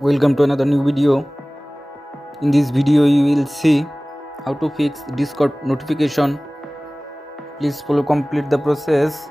Welcome to another new video. In this video you will see how to fix Discord notification. Please follow complete the process.